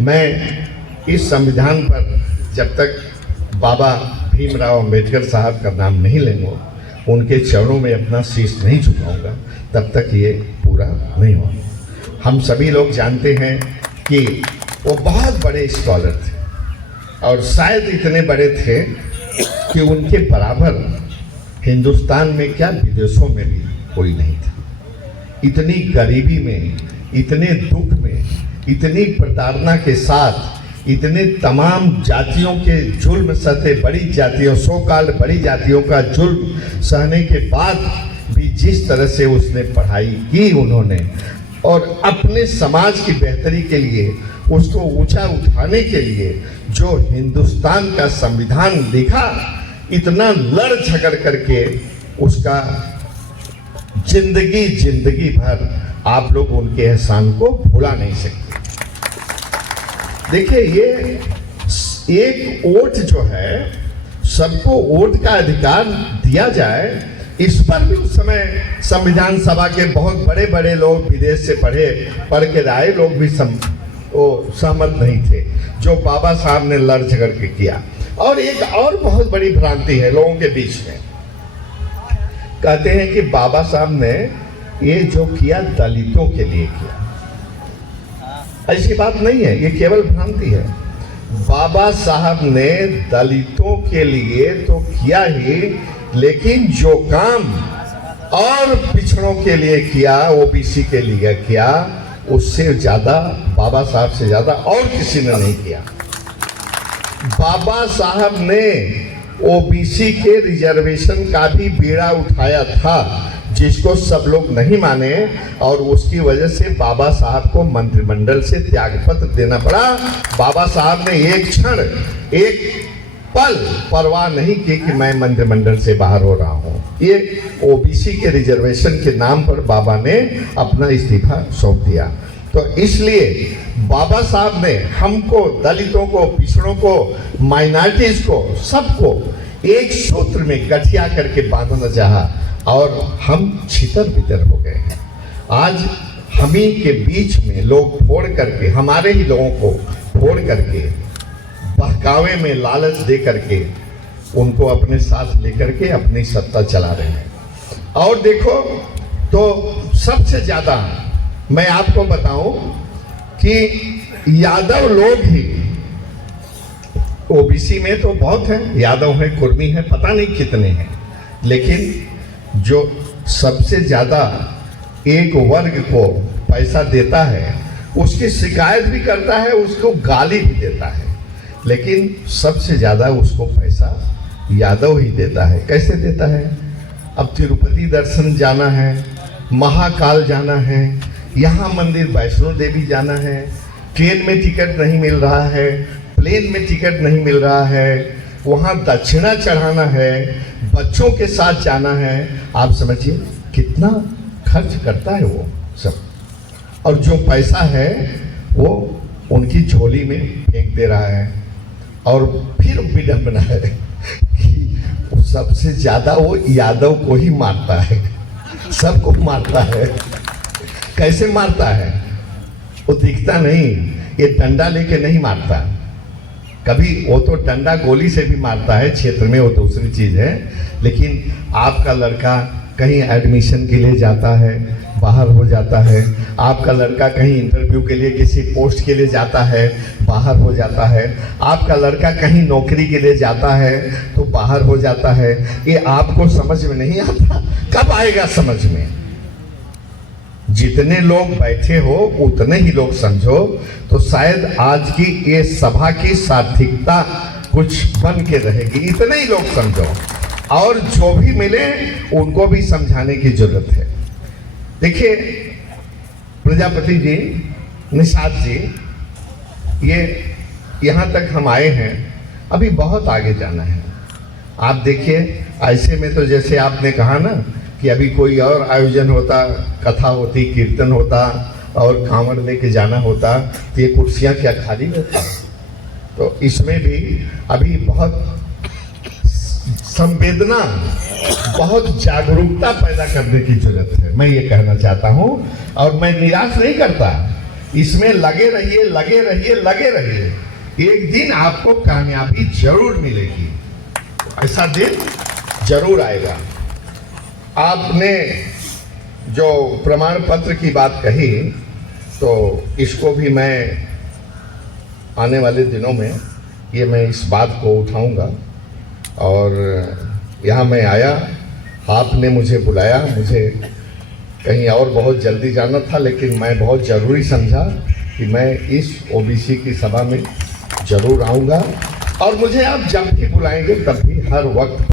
मैं इस संविधान पर जब तक बाबा भीमराव अंबेडकर साहब का नाम नहीं लेंगे, उनके चरणों में अपना शीश नहीं झुकाऊंगा, तब तक ये पूरा नहीं होगा। हम सभी लोग जानते हैं कि वो बहुत बड़े स्कॉलर थे और शायद इतने बड़े थे कि उनके बराबर हिंदुस्तान में क्या विदेशों में भी कोई नहीं था। इतनी गरीबी में, इतने दुख में, इतनी प्रताड़ना के साथ, इतने तमाम जातियों के जुल्म सहते, बड़ी जातियों, सो कॉल्ड बड़ी जातियों का जुल्म सहने के बाद भी जिस तरह से उसने पढ़ाई की उन्होंने, और अपने समाज की बेहतरी के लिए, उसको ऊंचा उठाने के लिए जो हिंदुस्तान का संविधान लिखा, इतना लड़ झगड़ करके उसका जिंदगी भर आप लोग उनके एहसान को भुला नहीं सकते। देखिए, ये एक वोट जो है, सबको वोट का अधिकार दिया जाए, इस पर भी उस समय संविधान सभा के बहुत बड़े बड़े लोग, विदेश से पढ़ के आए लोग भी सहमत नहीं थे, जो बाबा साहब ने लड़ झगड़ के किया। और एक और बहुत बड़ी भ्रांति है लोगों के बीच में, कहते हैं कि बाबा साहब ने ये जो किया दलितों के लिए किया। ऐसी बात नहीं है, ये केवल भ्रांति है। बाबा साहब ने दलितों के लिए तो किया ही, लेकिन जो काम और पिछड़ों के लिए किया, ओबीसी के लिए किया, उससे ज्यादा, बाबा साहब से ज्यादा और किसी ने नहीं किया। बाबा साहब ने ओबीसी के रिजर्वेशन का भी बीड़ा उठाया था, जिसको सब लोग नहीं माने, और उसकी वजह से बाबा साहब को मंत्रिमंडल से त्यागपत्र देना पड़ा। बाबा साहब ने एक क्षण, एक पल परवाह नहीं की कि मैं मंत्रिमंडल से बाहर हो रहा हूं। ये ओबीसी के रिजर्वेशन के नाम पर बाबा ने अपना इस्तीफा सौंप दिया। तो इसलिए बाबा साहब ने हमको, दलितों को, पिछड़ों को, माइनॉरिटीज को, सबको एक सूत्र में गठिया करके बांधना चाहा, और हम छितर बितर हो गए हैं। आज हम ही के बीच में लोग फोड़ करके, हमारे ही लोगों को फोड़ करके, बहकावे में लालच दे करके, उनको अपने साथ लेकर के अपनी सत्ता चला रहे हैं। और देखो तो सबसे ज्यादा मैं आपको बताऊं कि यादव लोग ही, ओबीसी में तो बहुत हैं, यादव हैं, कुर्मी हैं, पता नहीं कितने हैं, लेकिन जो सबसे ज्यादा एक वर्ग को पैसा देता है, उसकी शिकायत भी करता है, उसको गाली भी देता है, लेकिन सबसे ज्यादा उसको पैसा यादव ही देता है। कैसे देता है? अब तिरुपति दर्शन जाना है, महाकाल जाना है, यहाँ मंदिर वैष्णो देवी जाना है, ट्रेन में टिकट नहीं मिल रहा है, प्लेन में टिकट नहीं मिल रहा है, वहाँ दक्षिणा चढ़ाना है, बच्चों के साथ जाना है। आप समझिए कितना खर्च करता है वो सब, और जो पैसा है वो उनकी झोली में फेंक दे रहा है। और फिर विडंबना है कि सबसे ज्यादा वो यादव को ही मारता है, सबको मारता है। कैसे मारता है? वो दिखता नहीं, ये डंडा लेके नहीं मारता, कभी वो तो डंडा गोली से भी मारता है, क्षेत्र में वो दूसरी चीज है। लेकिन आपका लड़का कहीं एडमिशन के लिए जाता है, बाहर हो जाता है, आपका लड़का कहीं इंटरव्यू के लिए, किसी पोस्ट के लिए जाता है, बाहर हो जाता है, आपका लड़का कहीं नौकरी के लिए जाता है तो बाहर हो जाता है। ये आपको समझ में नहीं आता, कब आएगा समझ में? जितने लोग बैठे हो उतने ही लोग समझो, तो शायद आज की ये सभा की सार्थकता कुछ बन के रहेगी। इतने ही लोग समझो, और जो भी मिले उनको भी समझाने की जरूरत है। देखिए प्रजापति जी, निषाद जी, ये यहाँ तक हम आए हैं, अभी बहुत आगे जाना है। आप देखिए, ऐसे में तो जैसे आपने कहा ना कि अभी कोई और आयोजन होता, कथा होती, कीर्तन होता और कांवड़ लेके जाना होता, तो ये कुर्सियाँ क्या खाली रहती? तो इसमें भी अभी बहुत संवेदना, बहुत जागरूकता पैदा करने की जरूरत है। मैं ये कहना चाहता हूँ, और मैं निराश नहीं करता इसमें लगे रहिए, लगे रहिए, लगे रहिए। एक दिन आपको कामयाबी जरूर मिलेगी, ऐसा दिन जरूर आएगा। आपने जो प्रमाण पत्र की बात कही, तो इसको भी मैं आने वाले दिनों में मैं इस बात को उठाऊंगा। और यहाँ मैं आया, आपने मुझे बुलाया, मुझे कहीं और बहुत जल्दी जाना था, लेकिन मैं बहुत ज़रूरी समझा कि मैं इस ओबीसी की सभा में ज़रूर आऊँगा। और मुझे आप जब भी बुलाएंगे तब भी हर वक्त